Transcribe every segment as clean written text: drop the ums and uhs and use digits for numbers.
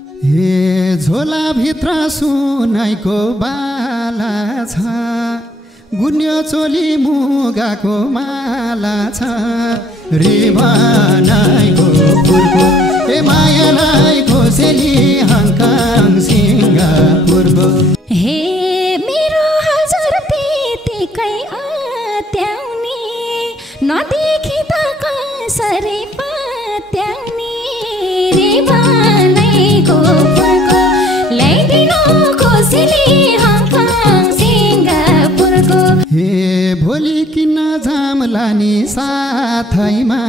हे झोलाभित्र सुनाइको बाला छ, गुन्यो चोली मुगाको माला छ, रिबनाइको फुलको ए मायालाई खोसेली हङकङ सिङ्गापुरको। हे मेरो हजुर त्यतिकै आत्याउने, नदेखि त कसरी पत्याउने, रिबनाइको फुलको ल्याइदिनु खोसेली हङकङ सिङ्गापुरको। हे भोलि किन्न जामलानी साथैमा,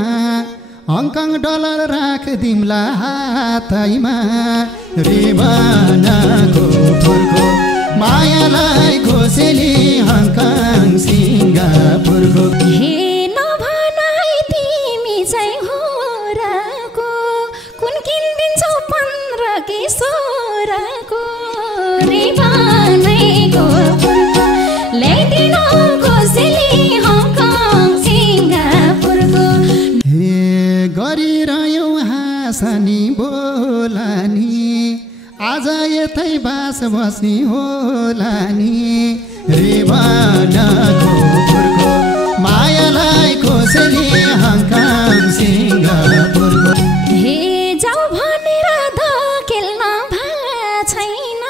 हङकङ डलर राखदिउँला हातैमा, रिबनाको फुलको मायालाई खोसेली हङकङ सिङ्गापुरको। हे नभन है तिमी चाहिँ होराको, कुन किनिदिन्छौ 15 किशोरको, रिबनाइको फुलको ल्याइदिनु खोसेली हङकङ सिङ्गापुरको। हे गरिरह्यौ हाँसनी बोलानी, आज यतै बास बस्नी होला नि, रिबनाको फुलको मायालाई खोसेली हङकङ सिङ्गापुरको। हे जाऊ भनेर धकेल्न भा छैन,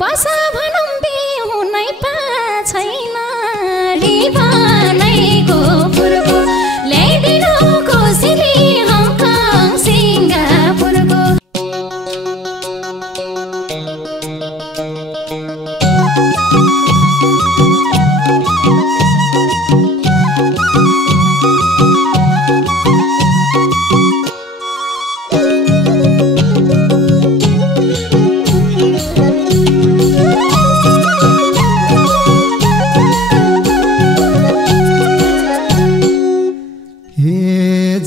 बस भनौँ बिउनै पा छैन, रिबनाइको फुलको ल्याइदिनु खोसेली हङकङ सिङ्गापुरको।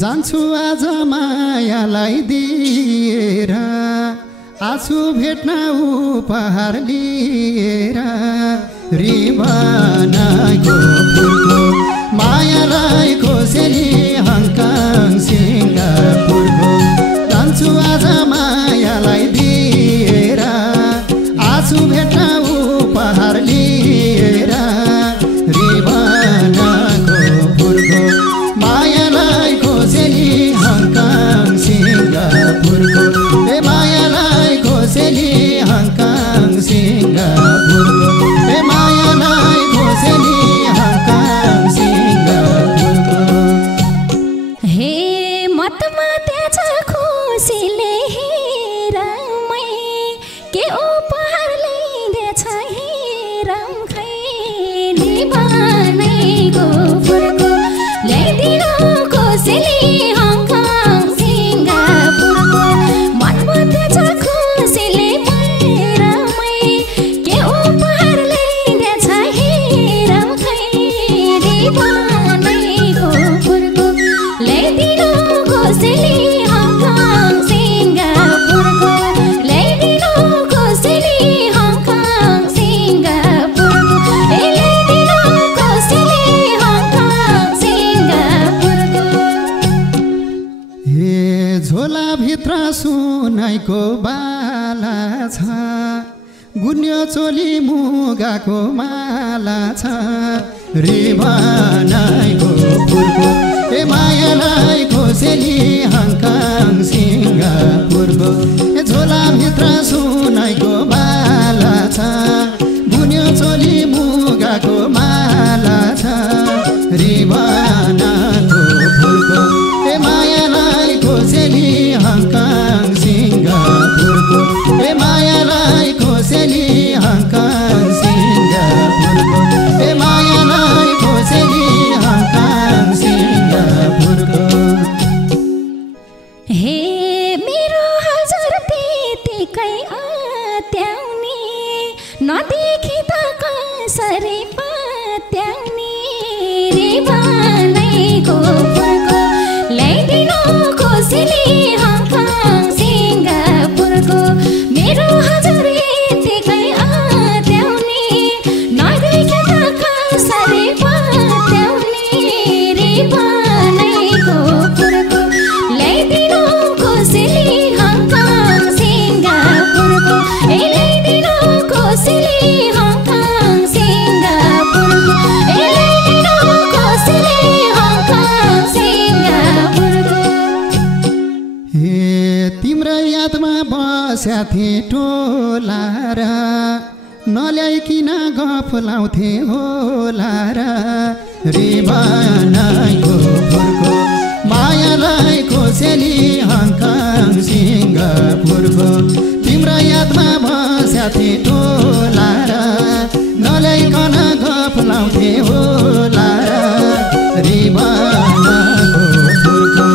जान्छु आज मायालाई दिएर, आछु भेट्न उपहार लिएर, रिबनाको फुलको मायालाई खोसेली हङकङ सिङ्गापुरको। जान्छु आज मायालाई दिएर, आछु भेट्न उपहार लिएर, रिबनाको फुलको मायालाई खोसेली हङकङ सिङ्गापुरको ए मायालाई खोसेली हङकङ सिङ्गापुरको ए मायालाई खोसेली हङकङ सिङ्गापुरको। हे मतमा त्याछ खुसीले हेरमै, के उपहार ल्याइदिएछ हेरौँ खै, रिबनाइको फुलको ल्याइदिनु खोसेली हङकङ सिङ्गापुरको। मतमा त्याछ खुसीले हेरमै, के उपहार ल्याइदिएछ हेरौँ खै, रिबनाइको फुलको ल्याइदिनु खोसेली हङकङ सिङ्गापुरको, ल्याइदिनु खोसेली हङकङ सिङ्गापुरको, ल्याइदिनु खोसेली हङकङ सिङ्गापुरको। हे झोलाभित्र सुनाइको बाला छ, गुन्यो चोली मुगाको माला छ, रिबनाइको फुलको ए मायालाई खोसेली हङकङ सिङ्गापुरको। ए झोलाभित्र सुनाइको बाला छ, गुन्यो चोली मुगाको माला छ, रिबनाको फुलको ए मायालाई खोसेली हङकङ सिङ्गापुरको ए मायालाई खोसेली हङकङ सिङ्गापुरको ए मायालाई खोसेली हङकङ सिङ्गापुरको। हे मेरो हजुर त्यतिकै आत्याउने, नदेखि त कसरी पत्याउने, रिबनाइको फुलको ल्याइदिनु खोसेली हङकङ सिङ्गापुरको। मेरो हजुर यतिकै आत्याउने, नदेखि त कसरी पत्याउने, रिबनाइको फुलको ल्याइदिनु खोसेली हङकङ सिङ्गापुरको। यादमा बस्या थिए टोला र नल्याइकिन गफ लाउँथे होला र रिबनाइको फुर्को मायालाई खोसेली हङकङ सिङ्गापुरको तिम्रो यादमा बस्या थिए टोला र नल्याइकन गफ लाउँथे होला र रिबनाइको फुर्को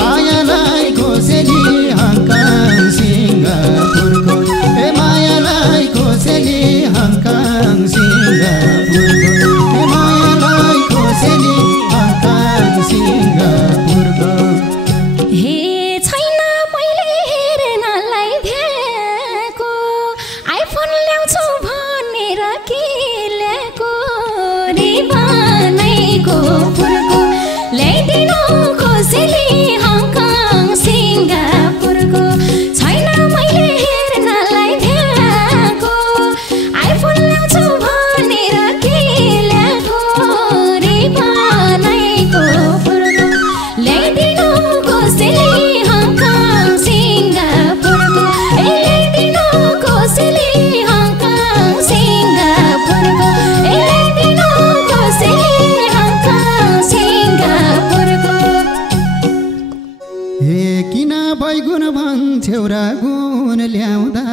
मायालाई खोसेली हङकङ सिङ्गापुरको ए मायालाई खोसेली हङकङ सिङ्गापुरको ए मायालाई खोसेली हङकङ सिङ्गापुरको हे छैन मैले हेर्नलाई भ्याएको आइफोन ल्याउँछु भनेर के ल्याएको रिबनाइको फुर्को ल्याइदिनु खोसेली हङकङ सिङ्गापुरको छैन मैले हेर्नलाई भ्याएको आइफोन ल्याउँछु भनेर के ल्याएको रिबनाइको फुर्को ल्याइदिनु खोसेली हङकङ सिङ्गापुरको ए ल्याइदिनु खोसेली हङकङ सिङ्गापुरको ए ल्याइदिनु खोसेली हङकङ सिङ्गापुरको हे किन बैगुन भन्छौ र गुण ल्याउँदा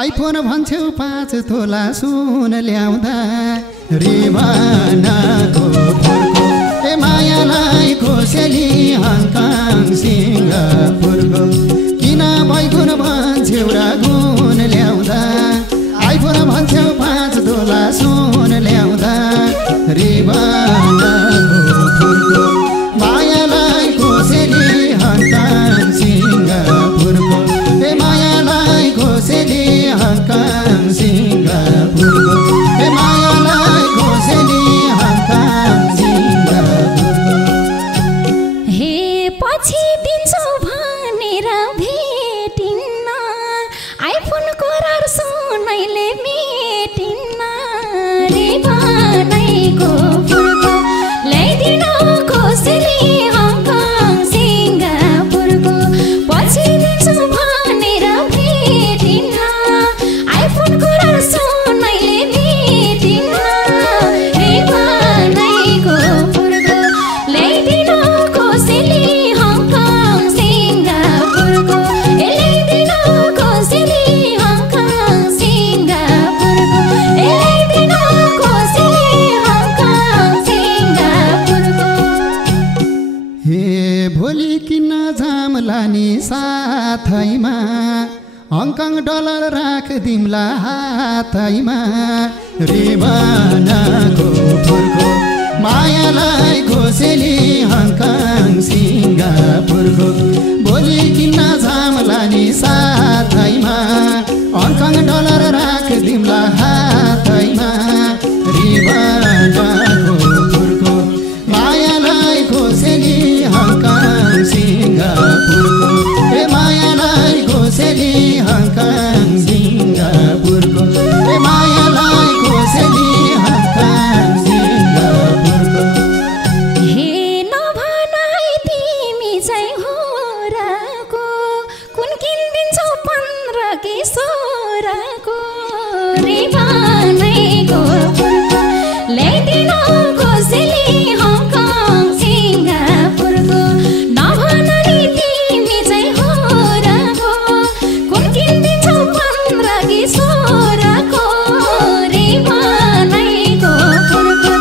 आइफोन भन्छौ 5 तोला सुन ल्याउँदा रिबनाको फुर्को ए मायालाई खोसेली हङकङ सिङ्गापुरको किन बैगुन भन्छौ र गुण ल्याउँदा आइफोन भन्छौ 5 तोला सुन ल्याउँदा रिबनाको फुर्को मायालाई खोसेली हङकङ सिङ्गापुरको ए मायालाई खोसेली हङकङ सिङ्गापुरको ए मायालाई खोसेली हङकङ सिङ्गापुरको हे पछि दिन्छु भनेर भेटिन्न आइफोनको रहर सुनैले मेटिन्न रिबनाइको फुर्को ल्याइदिनु खोसेली हङकङ सिङ्गापुरको पछि दिन्छु भनेर भेटिन्न आइफोनको रहर सुनैले मेटिन्न रिबनाइको फुर्को ल्याइदिनु खोसेली हङकङ सिङ्गापुरको ए ल्याइदिनु खोसेली हङकङ सिङ्गापुरको ए ल्याइदिनु खोसेली हङकङ सिङ्गापुरको हे भोलि किन्न जामलानी साथैमा हङकङ डलर राखदिउँला हातैमा रिबनाको फुर्को मायालाई खोसेली हङकङ सिङ्गापुरको भोलि किन्न जामलानी साथैमा हङकङ डलर राखदिउँला हातैमा रिबनाको फुर्को मायालाई खोसेली हङकङ सिङ्गापुरको ए मायालाई खोसेली हङकङ सिङ्गापुरको ए मायालाई खोसेली हङकङ सिङ्गापुरको हे नभन है तिमी चाहिँ होराको कुन किनिदिन्छौ 15 किशोरको रिबनाइको फुर्को ल्याइदिनु खोसेली हङकङ सिङ्गापुरको नभन नि तिमी चाहिँ होराको कुन किनिदिन्छौ 15 किशोरको रिबनाइको फुर्को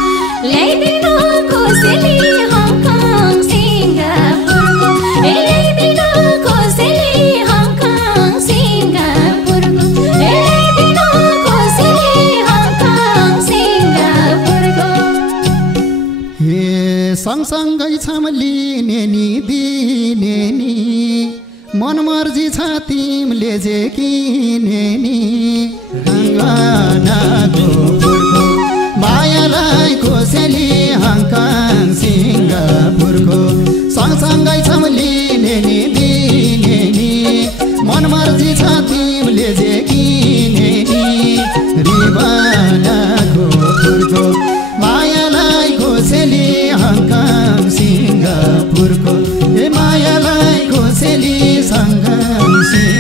ल्याइदिनु खोसेली हङकङ सिङ्गापुरको ए ल्याइदिनु खोसेली हङकङ सिङ्गापुरको ए ल्याइदिनु खोसेली हङकङ सिङ्गापुरको हे सँगसँगै छम लिने नि दिने नि मनमर्जी छ तिमीले जे किने नि रङ्गनाको फुर्को मायालाई खोसेली हङकङ सिङ्गापुरको सँगसँगै छम लिने नि दिने नि मनमर्जी छ तिमीले जे किने नि रिबनाको फुर्को मायालाई खोसेली हङकङ सिङ्गापुरको ए मायालाई खोसेली हङकङ सिङ्गापुरको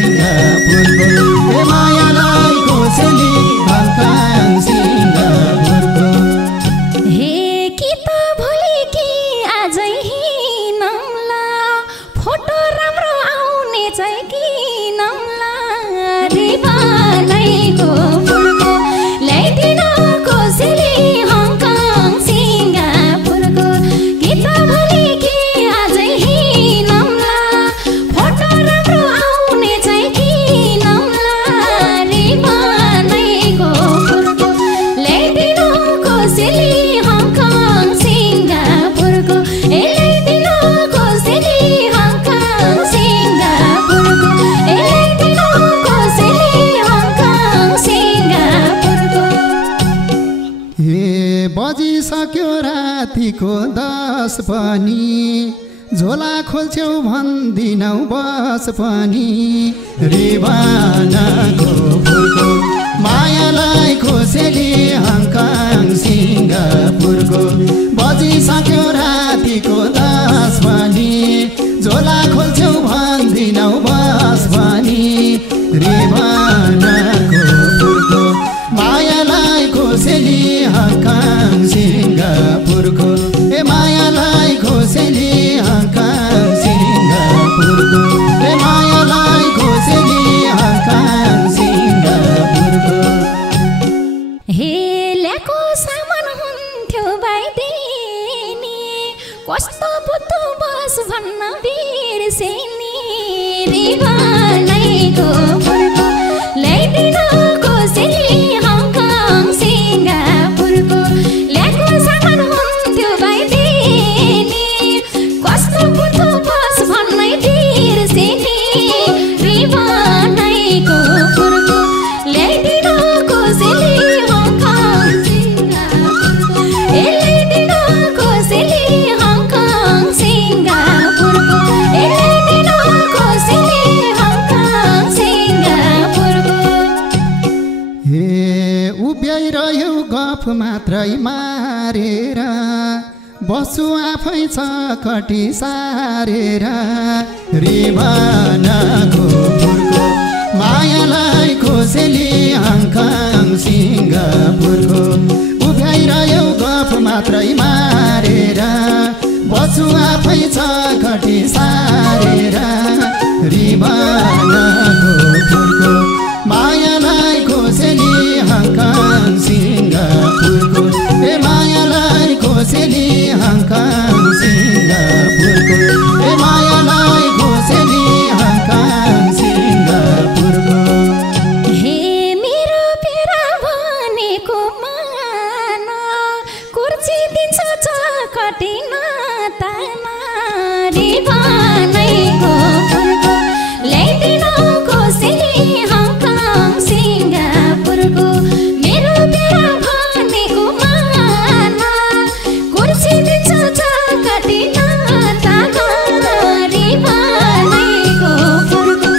रातिको 10 पनि झोला खोल्छौ भन्दिनौ बस पनि रिवानाको फुलको मायालाई खोसेली हङकङ सिङ्गापुरको बजिसक्यो रातिको 10 पनि झोला खोल्छौ भन्दिनौ बस पनि रिवानाको फुलको मायालाई खोसेली हङकङ सिङ्गापुरको ए मायालाई खोसेली हङकङ सिङ्गापुरको ए मायालाई खोसेली हङकङ सिङ्गापुरको हे ल्याको सामान हुन्थ्यो बाइदिनी कस्तो पुत्तो बस भन्न बिर्सेनी रिवानैको फुलको ल्याइदिन कोसेली हङकङ सिङ्गापुरको ल्याको सामान हुन्थ्यो बाइदिनी कस्तो पुत्तो बस भन्नै बिर्सेनी रिवानैको फुलको ल्याइदिन कोसेली हङकङ सिङ्गापुरको ए ल्याइदिन कोसेली हङकङ सिङ्गापुरको ए ल्याइदिन कोसेली हङकङ सिङ्गापुरको हे उभ्याइरह्यौ गफ मात्रै मारेर बस्छु आफै चकटी सारेर रिवानाको फुलको मायालाई खोसेली हङकङ सिङ्गापुरको उभ्याइरह्यौ गफ मात्रै मारेर बस्छु आफै चकटी सारेर रिवानाको फुलको मायालाई खोसेली हङकङ सिङ्गापुरको ए मायालाई खोसेली हङकङ सिङ्गापुरको ए मायालाई खोसेली हङकङ सिङ्गापुरको हे मेरो पेरा भनेको मान कुर्ची दिन्छ चकटी नताना रिवानैको फुलको ल्याइदिन कोसेली हङकङ सिङ्गापुरको मेरो पेरा भनेको मान कुर्ची दिन्छ चकटी नताना रिवानैको फुलको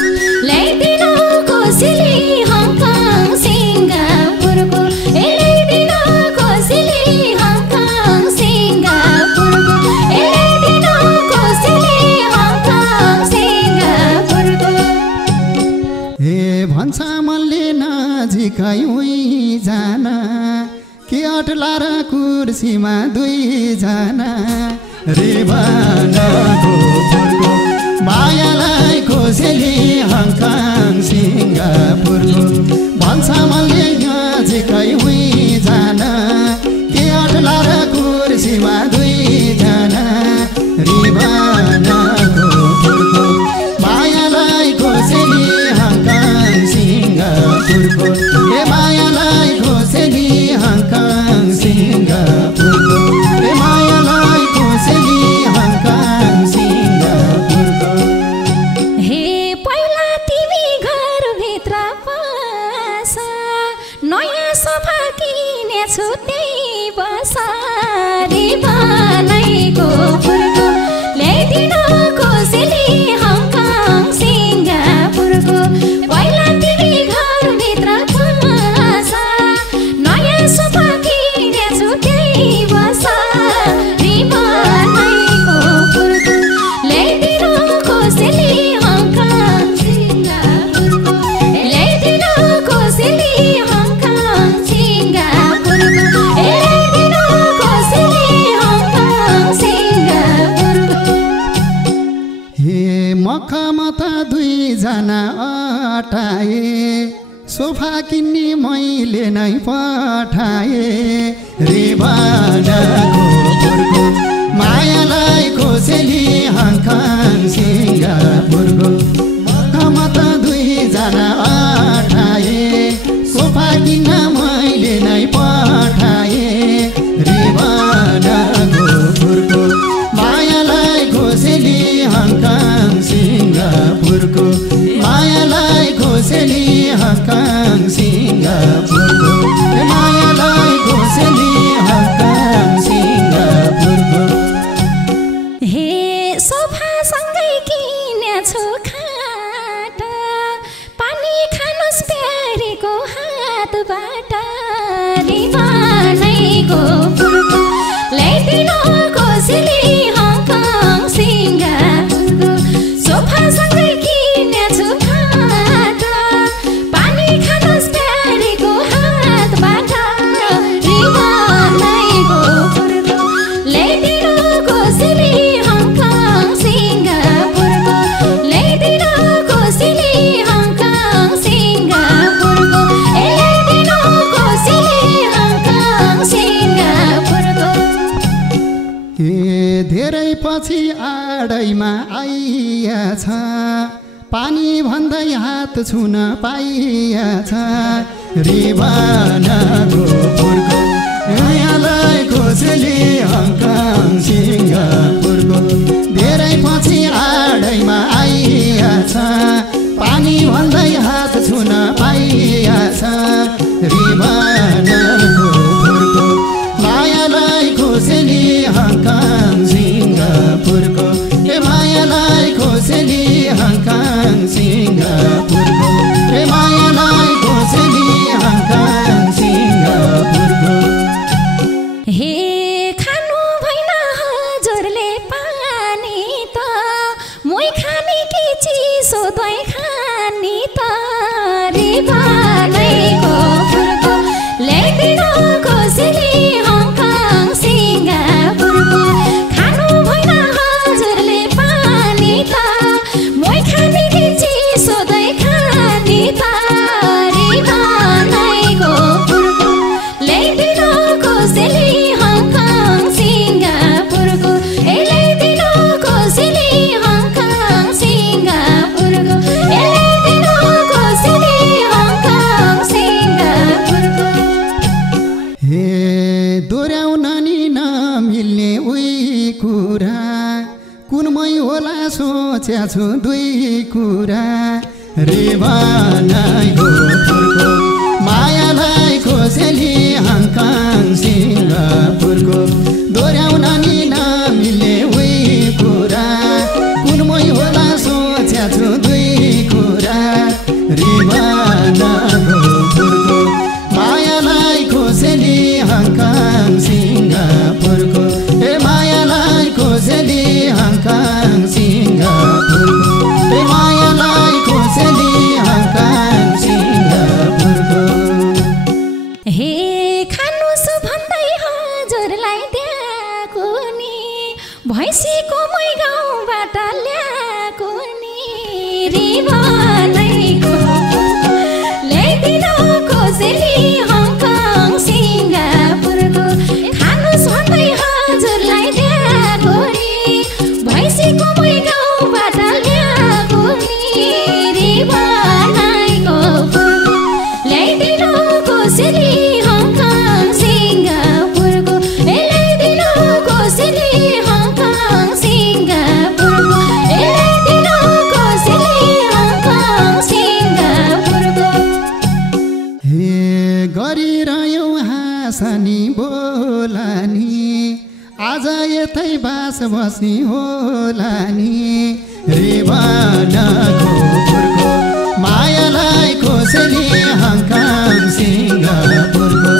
ल्याइदिन कोसेली हङकङ सिङ्गापुरको ए ल्याइदिन कोसेली हङकङ सिङ्गापुरको ए ल्याइदिन कोसेली हङकङ सिङ्गापुरको हे भन्छ मनले नजिकै उही जान के अट्ला र कुर्सीमा 2 जना रिवानाको फुलको मायालाई खोसेली हङकङ सिङ्गापुरको भन्छ मनले नजिकै उही जान के अट्ला र कुर्सीमा 2 जना रिवानाको फुलको मायालाई खोसेली हङकङ सिङ्गापुरको ए मायालाई खोसेली हङकङ सिङ्गापुरको ए मायालाई खोसेली हङकङ सिङ्गापुरको हे पहिला तिमी घरभित्र बस नयाँ सोफा किनेछु त्यही बस रिवानैको फुलको ल्याइदिन कोसेली हङकङ सिङ्गापुरको पहिला तिमी घरभित्र बस नयाँ सोफा किनेछु त्यही बस रिवानैको फुलको ल्याइदिन कोसेली हङकङ सिङ्गापुरको ल्याइदिन कोसेली हङकङ सिङ्गापुरको ए ल्याइदिन कोसेली हङकङ सिङ्गापुरको हे मखमा त 2 जना अटाए सोफा किन्ने मैले नै पठाए रिवानाको फुलको मायालाई खोसेली हङकङ सिङ्गापुरको मखमा त 2 जना अटाए सोफा किन्न मैले नै पठाए रिवानाको फुलको मायालाई खोसेली हङकङ सिङ्गापुरको मायालाई खोसेली हङकङ सिङ्गापुरको मायालाई खोसेली हङकङ सिङ्गापुरको पछि आडैमा आइएछ पानी भन्दै हात छुन पाइएछ रिवानाको फुर्को मायालाई खोसेली हङकङ सिङ्गापुरको धेरै पछि आडैमा आइएछ पानी भन्दै हात छुन पाइएछ रिवानाको फुर्को मायालाई खोसेली हङकङ सिङ्गापुरको ए मायालाई खोसेली हङकङ सिङ्गापुरको ए मायालाई खोसेली हङकङ सिङ्गापुरको हे खानु भएन हजुरले पानी त मोइ खाने कि चिसो दही खानी त रिवानैको फुर्को ल्याइदिनु खोसेली हङकङ सिङ्गापुरको खानु भएन हजुरले पानी त मोइ खाने कि चिसो दही खानी त रिवानैको फुर्को ल्याइदिनु खोसेली हङकङ सिङ्गापुरको ए ल्याइदिनु खोसेली हङकङ सिङ्गापुरको ए ल्याइदिनु खोसेली हङकङ सिङ्गापुरको हे दोहोऱ्याउन नि नमिल्ने उही कुरा कुनमै होला सोच्या छु दुई कुरा रिवानाको फुर्को मायालाई खोसेली हङकङ सिङ्गापुरको दोहोऱ्याउन नि नमिल्ने उही कुरा कुनमै होला सोच्या छु दुई कुरा रिवानाको फुर्को मायालाई खोसेली हङकङ सिङ्गापुरको ए मायालाई खोसेली हङकङ सिङ्गापुरको ए मायालाई खोसेली हङकङ सिङ्गापुरको हे खानुस् भन्दै हजुरलाई दिएको नि भैँसीको मै गाउँबाट ल्याएको नि रिवानैको ल्याइदिनु खोसेली हङकङ सिङ्गापुरको खानुस् भन्दै हजुरलाई दिएको नि भैँसीको मै गाउँबाट ल्याएको नि रिवानैको फुर्को ल्याइदिनु खोसेली हङकङ सिङ्गापुरको ए ल्याइदिनु खोसेली हङकङ सिङ्गापुरको ए ल्याइदिनु खोसेली हङकङ सिङ्गापुरको हे गरिरह्यौ हाँसनी बोलानी आज यतै बास बस्नी होला नि रिवानाको फुर्को मायालाई खोसेली हङकङ सिङ्गापुरको